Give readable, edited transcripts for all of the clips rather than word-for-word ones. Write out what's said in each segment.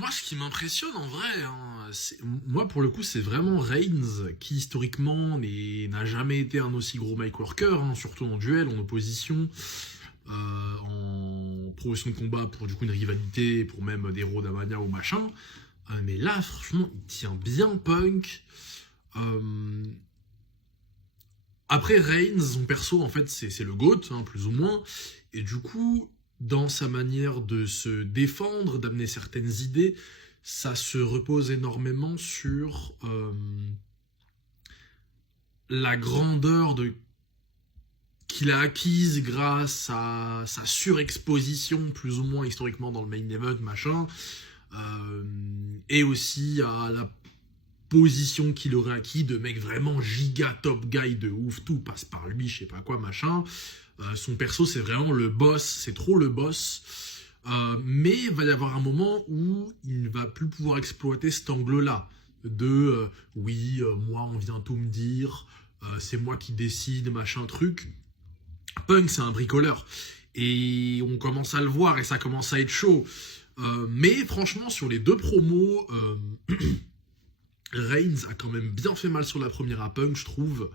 moi, ce qui m'impressionne en vrai, hein, moi pour le coup, c'est vraiment Reigns qui historiquement n'a jamais été un aussi gros mic worker, hein, surtout en duel, en opposition, en progression de combat pour du coup une rivalité, pour même des Road à Mania ou machin. Mais là, franchement, il tient bien Punk. Euh, Après, Reigns, son perso, en fait, c'est le GOAT, hein, plus ou moins. Et du coup, dans sa manière de se défendre, d'amener certaines idées, ça se repose énormément sur la grandeur qu'il a acquise grâce à sa surexposition, plus ou moins historiquement dans le main event, machin, et aussi à la position qu'il aurait acquis de mec vraiment giga top guy de ouf, tout passe par lui, je sais pas quoi, machin. Son perso, c'est vraiment le boss, c'est trop le boss. Mais il va y avoir un moment où il ne va plus pouvoir exploiter cet angle-là. Oui, moi, on vient tout me dire, c'est moi qui décide, machin, truc. Punk, c'est un bricoleur. Et on commence à le voir et ça commence à être chaud. Mais franchement, sur les deux promos, Reigns a quand même bien fait mal sur la première à Punk, je trouve.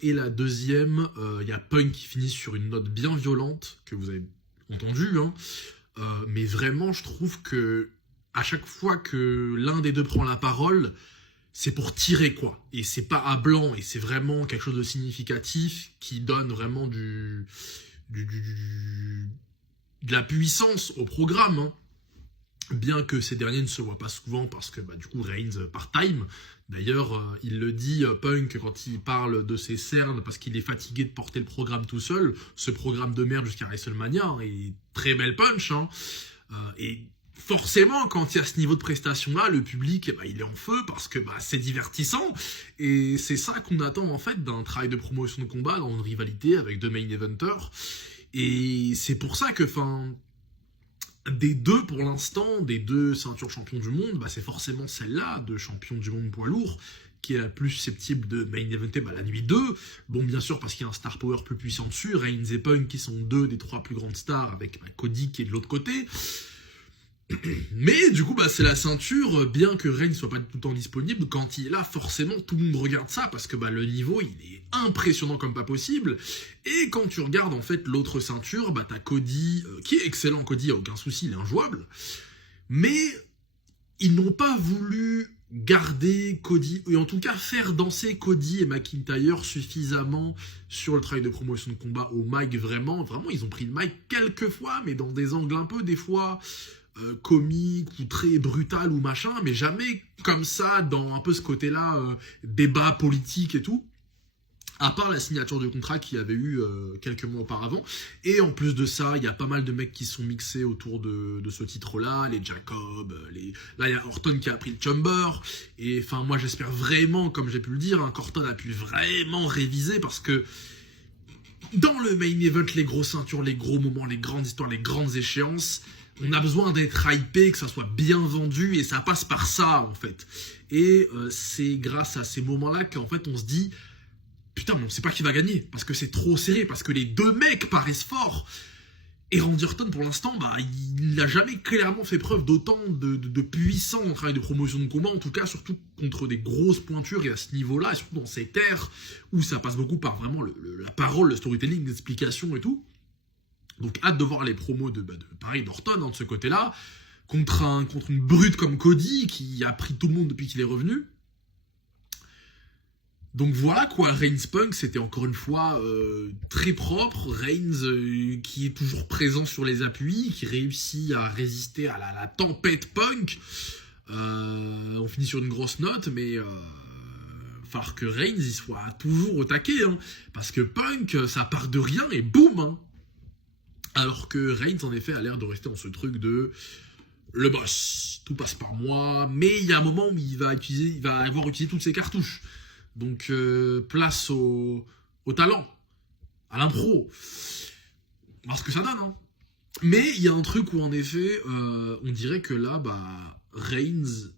Et la deuxième, il y a Punk qui finit sur une note bien violente, que vous avez entendu, hein. Mais vraiment, je trouve que à chaque fois que l'un des deux prend la parole, c'est pour tirer, quoi. Et c'est pas à blanc, et c'est vraiment quelque chose de significatif qui donne vraiment de la puissance au programme, hein. Bien que ces derniers ne se voient pas souvent parce que du coup Reigns part-time. D'ailleurs, il le dit, Punk, quand il parle de ses cernes, parce qu'il est fatigué de porter le programme tout seul, ce programme de merde jusqu'à WrestleMania, hein, et très belle punch, hein. Et forcément, quand il y a ce niveau de prestation-là, le public, il est en feu parce que c'est divertissant. Et c'est ça qu'on attend en fait d'un travail de promotion de combat dans une rivalité avec deux main eventers. Et c'est pour ça que, des deux, pour l'instant, des deux ceintures champions du monde, c'est forcément celle-là, de champion du monde poids lourd, qui est la plus susceptible de main eventer la nuit 2. Bon, bien sûr, parce qu'il y a un star power plus puissant dessus, Reigns et Punk qui sont deux des trois plus grandes stars, avec Cody qui est de l'autre côté. Mais du coup, c'est la ceinture, bien que Reigns soit pas tout le temps disponible, quand il est là, forcément, tout le monde regarde ça, parce que le niveau, il est impressionnant comme pas possible. Et quand tu regardes, en fait, l'autre ceinture, t'as Cody, qui est excellent, Cody, y a aucun souci, il est injouable. Mais ils n'ont pas voulu garder Cody, ou en tout cas faire danser Cody et McIntyre suffisamment sur le travail de promotion de combat au mic, vraiment, ils ont pris le mic quelques fois, mais dans des angles un peu, des fois comique ou très brutal ou machin, mais jamais comme ça dans un peu ce côté-là, débat politique et tout, à part la signature de contrat qu'il y avait eu quelques mois auparavant. Et en plus de ça, il y a pas mal de mecs qui sont mixés autour de ce titre-là, les Jacob, là il y a Orton qui a pris le Chumber, et moi j'espère vraiment, comme j'ai pu le dire, qu'Orton a pu vraiment réviser, parce que dans le main event, les grosses ceintures, les gros moments, les grandes histoires, les grandes échéances, on a besoin d'être hypé, que ça soit bien vendu, et ça passe par ça, en fait. Et c'est grâce à ces moments-là qu'en fait, on se dit, putain, mais on sait pas qui va gagner, parce que c'est trop serré, parce que les deux mecs paraissent forts. Et Randy Orton, pour l'instant, il n'a jamais clairement fait preuve d'autant de puissance dans le travail de promotion de combat, en tout cas, surtout contre des grosses pointures, et à ce niveau-là, et surtout dans cette ère où ça passe beaucoup par vraiment la parole, le storytelling, l'explication et tout. Donc hâte de voir les promos pareil d'Orton, hein, de ce côté-là, contre une brute comme Cody, qui a pris tout le monde depuis qu'il est revenu. Donc voilà quoi, Reigns Punk, c'était encore une fois très propre. Reigns qui est toujours présent sur les appuis, qui réussit à résister à la tempête Punk. On finit sur une grosse note, mais falloir que Reigns il soit toujours au taquet, hein, parce que Punk, ça part de rien et boum, hein. Alors que Reigns, en effet, a l'air de rester dans ce truc de le boss, tout passe par moi, mais il y a un moment où il va avoir utilisé toutes ses cartouches. Donc, place au talent, à l'impro. On va voir ce que ça donne, hein. Mais il y a un truc où, en effet, on dirait que là, Reigns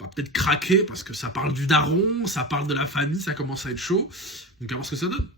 va peut-être craquer, parce que ça parle du daron, ça parle de la famille, ça commence à être chaud. Donc, à voir ce que ça donne.